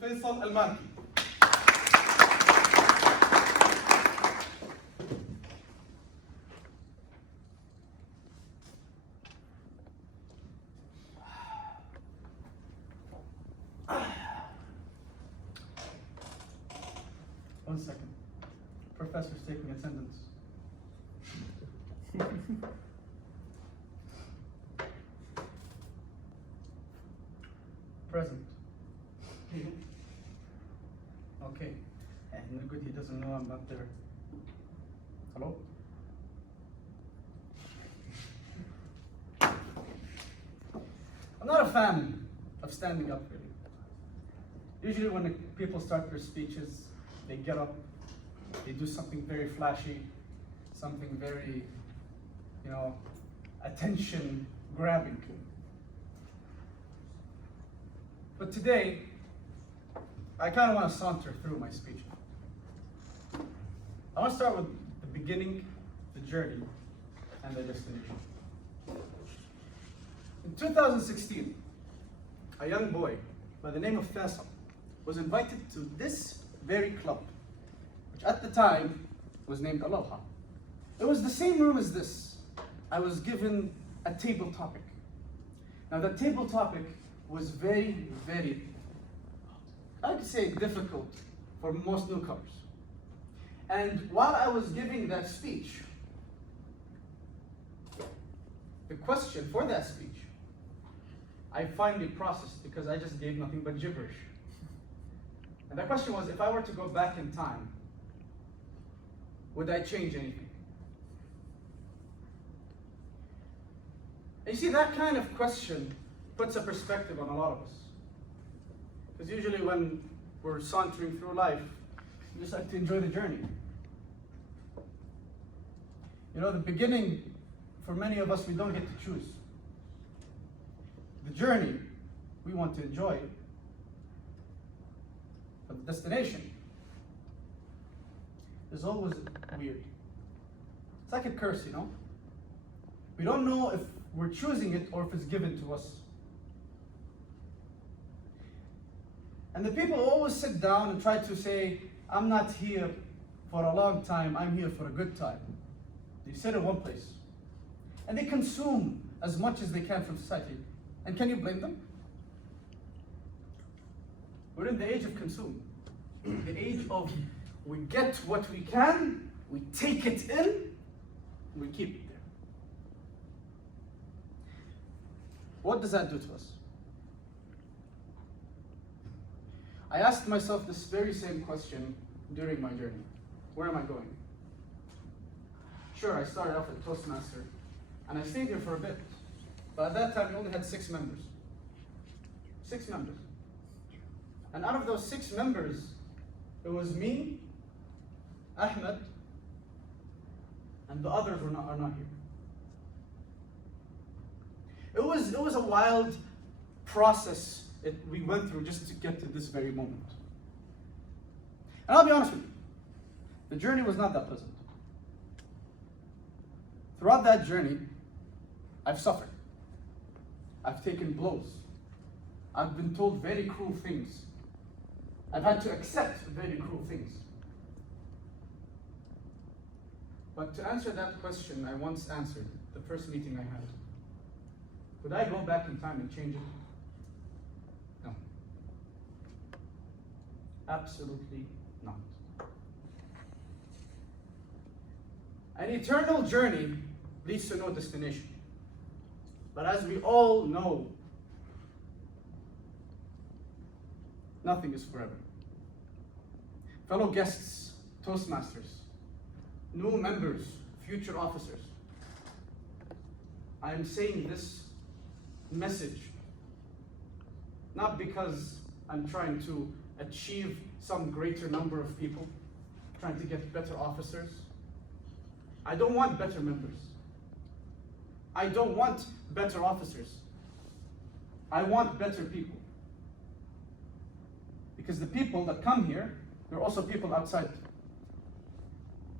Faisal AlMalki. One second. Professor's taking attendance. Present. Okay. And good, he doesn't know I'm not there. Hello? I'm not a fan of standing up, really. Usually when people start their speeches, they get up, they do something very flashy, something very, attention grabbing. But today, I kind of want to saunter through my speech. I want to start with the beginning, the journey, and the destination. In 2016, a young boy by the name of Faisal was invited to this very club, which at the time was named Aloha. It was the same room as this. I was given a table topic. Now the table topic was very, very, I could say difficult for most newcomers. And while I was giving that speech, the question for that speech, I finally processed because I just gave nothing but gibberish. And that question was, if I were to go back in time, would I change anything? And you see, that kind of question puts a perspective on a lot of us. Because usually when we're sauntering through life, we just like to enjoy the journey. The beginning, for many of us, we don't get to choose. The journey, we want to enjoy. But the destination is always weird. It's like a curse, We don't know if we're choosing it or if it's given to us. And the people always sit down and try to say, I'm not here for a long time, I'm here for a good time. They sit in one place. And they consume as much as they can from society. And can you blame them? We're in the age of consume. The age of we get what we can, we take it in, and we keep it there. What does that do to us? I asked myself this very same question during my journey. Where am I going? Sure, I started off at Toastmasters, and I stayed here for a bit. But at that time, we only had 6 members. 6 members. And out of those 6 members, it was me, Ahmed, and the others are not here. It was a wild process we went through just to get to this very moment. And I'll be honest with you, the journey was not that pleasant. Throughout that journey, I've suffered. I've taken blows. I've been told very cruel things. I've had to accept very cruel things. But to answer that question I once answered, the first meeting I had, would I go back in time and change it? No. Absolutely not. An eternal journey leads to no destination. But as we all know, nothing is forever. Fellow guests, Toastmasters, new members, future officers, I am saying this message not because I'm trying to achieve some greater number of people, trying to get better officers. I don't want better members. I don't want better officers. I want better people. Because the people that come here, they're also people outside.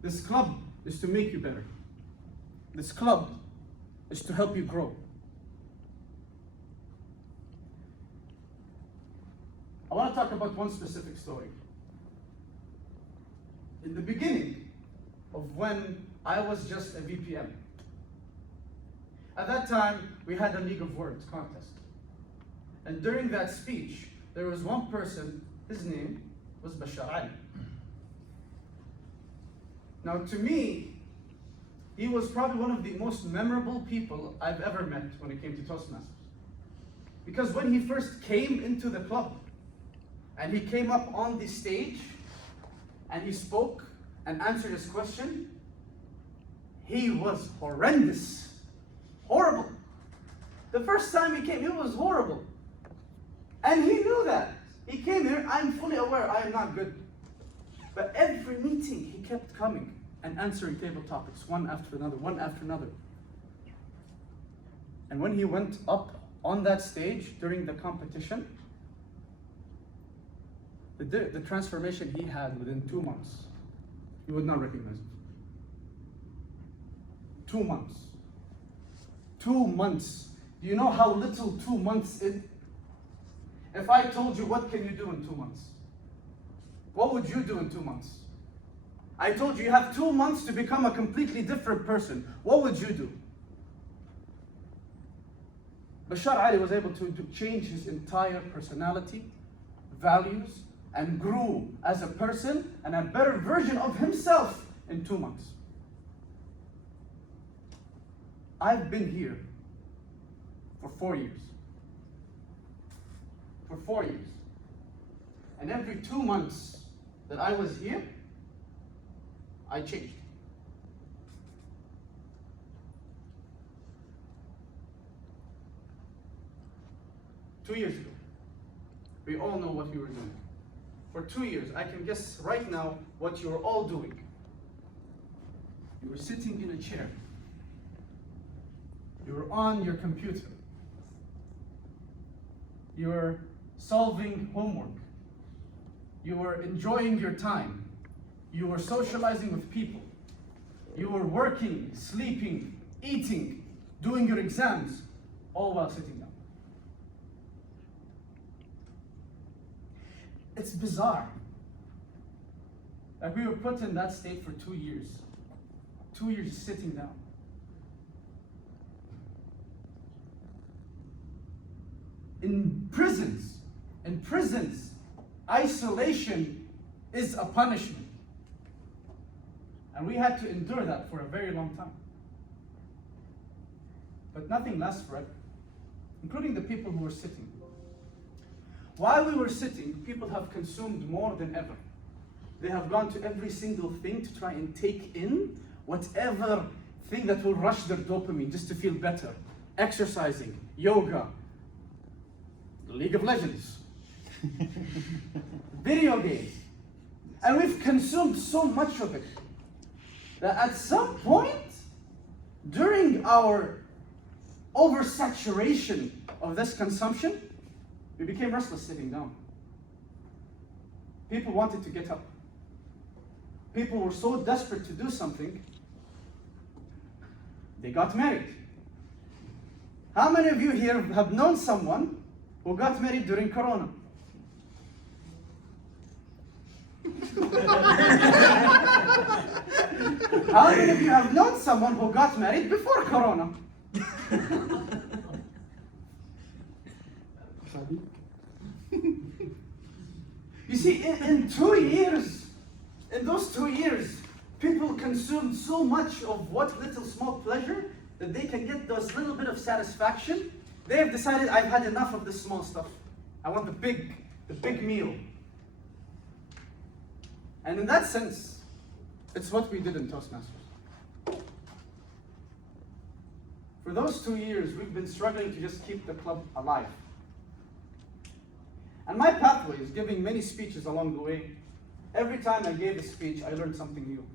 This club is to make you better. This club is to help you grow. A want to talk about one specific story. In the beginning of when I was just a VPM, at that time we had a League of Words contest. And during that speech, there was one person, his name was Bashar Ali. Now to me, he was probably one of the most memorable people I've ever met when it came to Toastmasters. Because when he first came into the club, and he came up on the stage, and he spoke and answered his question, he was horrendous. Horrible. The first time he came, it was horrible. And he knew that. He came here, I'm fully aware I am not good. But every meeting he kept coming and answering table topics, one after another, one after another. And when he went up on that stage during the competition, the transformation he had within 2 months, you would not recognize it. 2 months. 2 months. Do you know how little 2 months is? If I told you, what can you do in 2 months? What would you do in 2 months? I told you, you have 2 months to become a completely different person. What would you do? Bashar Ali was able to change his entire personality, values, and grew as a person and a better version of himself in 2 months. I've been here for 4 years. For 4 years. And every 2 months that I was here, I changed. Two years ago, we all know what we were doing. For 2 years, I can guess right now what you were all doing. You were sitting in a chair. You were on your computer. You were solving homework. You were enjoying your time. You were socializing with people. You were working, sleeping, eating, doing your exams, all while sitting down. It's bizarre. Like we were put in that state for 2 years. 2 years sitting down. In prisons, isolation is a punishment. And we had to endure that for a very long time. But nothing lasts forever, including the people who were sitting. While we were sitting, people have consumed more than ever. They have gone to every single thing to try and take in whatever thing that will rush their dopamine just to feel better. Exercising, yoga, League of Legends, video games. And we've consumed so much of it that at some point, during our oversaturation of this consumption, we became restless sitting down. People wanted to get up. People were so desperate to do something, they got married. How many of you here have known someone who got married during Corona? How many of you have known someone who got married before Corona? You see, in 2 years, in those 2 years, people consumed so much of what little small pleasure that they can get those little bit of satisfaction. They have decided, I've had enough of this small stuff. I want the big meal. And in that sense, it's what we did in Toastmasters. For those 2 years, we've been struggling to just keep the club alive. And my pathway is giving many speeches along the way. Every time I gave a speech, I learned something new.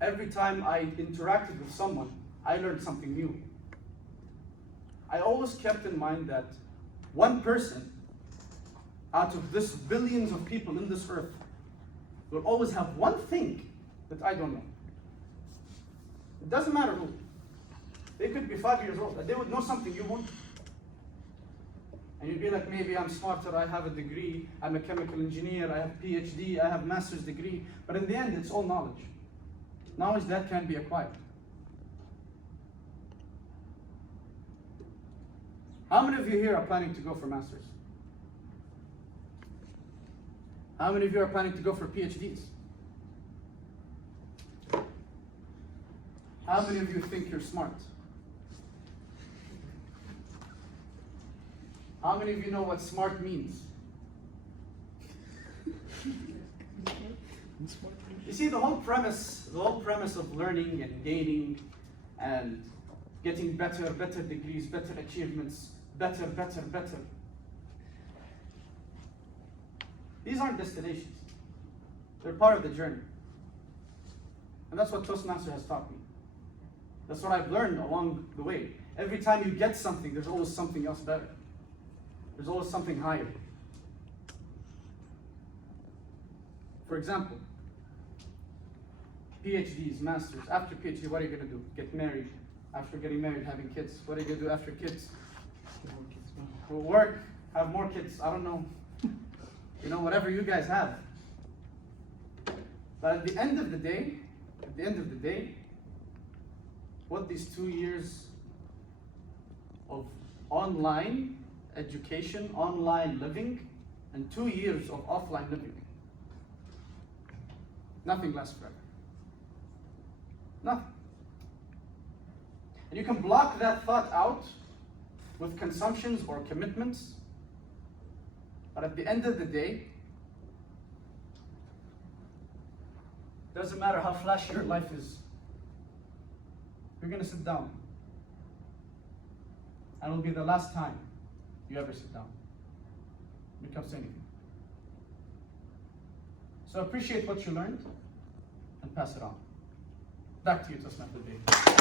Every time I interacted with someone, I learned something new. I always kept in mind that one person out of this billions of people in this earth will always have one thing that I don't know. It doesn't matter who. They could be 5 years old, and they would know something you won't. And you'd be like, maybe I'm smarter, I have a degree, I'm a chemical engineer, I have PhD, I have master's degree. But in the end, it's all knowledge. Knowledge that can be acquired. How many of you here are planning to go for masters? How many of you are planning to go for PhDs? How many of you think you're smart? How many of you know what smart means? You see, the whole premise of learning and gaining and getting better degrees, better achievements, better. These aren't destinations. They're part of the journey. And that's what Toastmasters has taught me. That's what I've learned along the way. Every time you get something, there's always something else better. There's always something higher. For example, PhDs, masters. After PhD, what are you going to do? Get married. After getting married, having kids. What are you going to do after kids? Work, have more kids. I don't know. You know, whatever you guys have. But at the end of the day, what these 2 years of online education, online living, and 2 years of offline living, nothing lasts forever. Nothing. And you can block that thought out with consumptions or commitments, but at the end of the day, doesn't matter how flashy your life is, you're going to sit down. And it'll be the last time you ever sit down when it comes to anything. So appreciate what you learned and pass it on. Back to you, Toastmaster Dave.